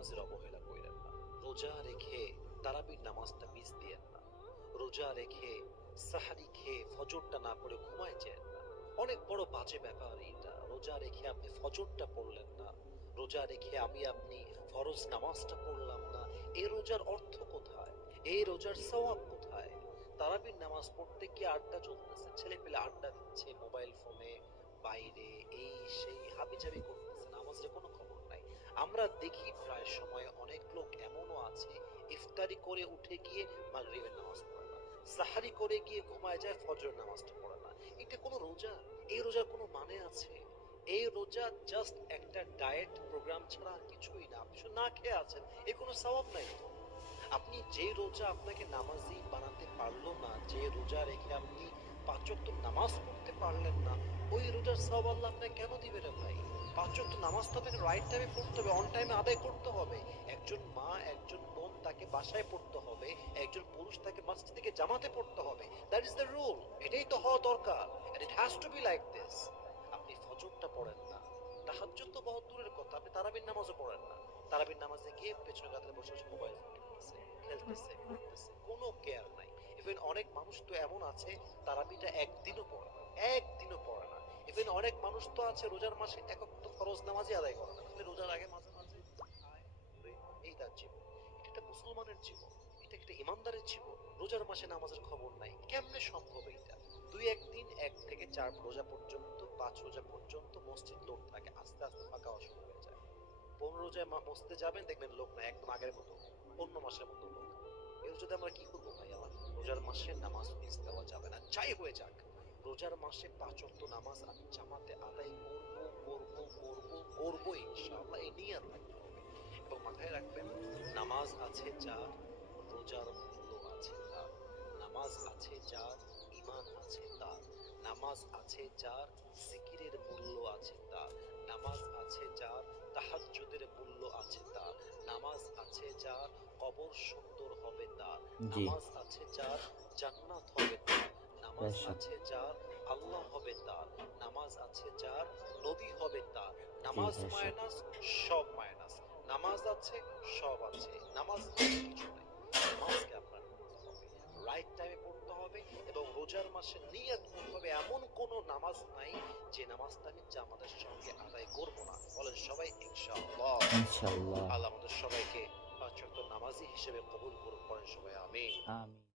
নামাজের অবহেলা কইরেন না। রোজা রেখে তারাবির নামাজটা মিস দিয়েন না। রোজা রেখে সাহারি খেয়ে ফজরটা না পড়ে ঘুমায় যেন না। অনেক বড় বাজে ব্যাপার এটা। রোজা রেখে আপনি ফজরটা পড়লেন না, রোজা রেখে আপনি ফরজ নামাজটা পড়লাম না। এই রোজার অর্থ কোথায়? এই রোজার সওয়াব কোথায়? তারাবির নামাজ পড়তে গিয়ে আড্ডা চলতেছে, ছেলে পেলে আড্ডা দিচ্ছে মোবাইল ফোনে, বাইরে এই সেই হাবিজাবি করতেছে, নামাজের কোনো খবর নাই। আমরা দেখি প্রায় সময় অনেক লোক এমনও আছে ইফতারি করে উঠে গিয়ে মাগরিবের নামাজ পড়ে না, সাহারি করে গিয়ে ঘুমায় যায়, ফজর নামাজটা পড়ে না। এটা কোনো রোজা? এই রোজার কোনো মানে আছে? এই রোজা জাস্ট একটা ডায়েট প্রোগ্রাম ছাড়া আর কিছুই না। আপনি শুধু না খেয়ে আছেন, এর কোনো সওয়াব নাই তো। আপনি যে রোজা আপনাকে নামাজি বানাতে পারলো না, যে রোজা রেখে আপনি পাঁচ ওয়াক্ত নামাজ পড়তে পারলেন না, ওই রোজার সওয়াব আল্লাহ আপনাকে কেন দিবে রে ভাই? পাঁচ ওয়াক্ত নামাজ তো আপনাকে রাইট টাইমে পড়তে হবে, অন টাইমে আদায় করতে হবে। একজন মা, একজন বোন তাকে বাসায় পড়তে হবে, একজন পুরুষ তাকে মসজিদ থেকে জামাতে পড়তে হবে। That is the rule. এটাই তো হওয়া দরকার, and it has to be like this. আপনি ফজরটা পড়েন না, তাহাজ্জুদ তো বহুত দূরের কথা, আপনি তারাবির নামাজও পড়েন না। তারাবির নামাজে গিয়ে পেছনে কাতারে বসে বসে মোবাইল ফোন টিপতেছে, খেলতেছে, ঘুরতেছে, কোনো কেয়ার নাই। ইভেন অনেক মানুষ তো এমন আছে তারাবিটা একদিনও পড়ে না, একদিনও পড়ে না। ইভেন অনেক মানুষ তো আছে রোজার মাসে এক ওয়াক্ত ফরজ নামাজই আদায় করে না, খালি রোজার আগে মাঝে মাঝে খায়, ঘুরে, এই তার জীবন। এটা একটা মুসলমানের জীবন, এটা একটা ইমানদারের জীবন। রোজার মাসে নামাজের খবর নাই, কেমনে সম্ভব এইটা? দুই একদিন, 1 থেকে 4 রোজা পর্যন্ত, 5 রোজা পর্যন্ত মসজিদ লোক থাকে, আস্তে আস্তে ফাঁকা হওয়া শুরু হয়ে যায়। 15 রোজায় মসজিদে যাবেন, দেখবেন লোক না, একদম আগের মতো, অন্য মাসের মতো লোক। এর যদি আমরা কি করবো ভাই আমার? রোজার মাসে নামাজ মিস দেওয়া যাবে না, যাই হয়ে যাক। রোজার মাসে 5 ওয়াক্ত নামাজ আমি জামাতে আদায় করব, করব, করব, করব ইনশাআল্লাহ, এই নিয়ত থাকতে হবে। এবং মাথায় রাখবেন, নামাজ আছে যার, রোজার মূল্য আছে তার। নামাজ আছে যার, ঈমান আছে তার। নামাজ আছে যার, জিকিরের মূল্য আছে তার। নামাজ আছে যার, তাহাজ্জুদের মূল্য আছে তার। নামাজ আছে যার, কবর সুন্দর হবে তার। জি, নামাজ আছে যার, জান্নাত হবে তার। নামাজ বেশ আছে যার, আল্লাহ হবে তার। নামাজ আছে যার, নবী হবে তার। জি, নামাজ বেশ মাইনাস, সব মাইনাস। নামাজ আছে, সব আছে। নামাজ নেই, কিছু নাই। নামাজকে আপনার পড়তে হবে, রাইট টাইমে পড়তে হবে। এবং রোজার মাসে নিয়ত করতে হবে, এমন কোন নামাজ নাই যে নামাজটা আমি জামাতের সঙ্গে আদায় করব না। বলেন সবাই ইনশাআল্লাহ। ইনশাআল্লাহ। আল্লাহ আমাদের সবাইকে 5 ওয়াক্ত নামাজি হিসেবে কবুল করুন, পড়েন সবাই আমিন। আমিন।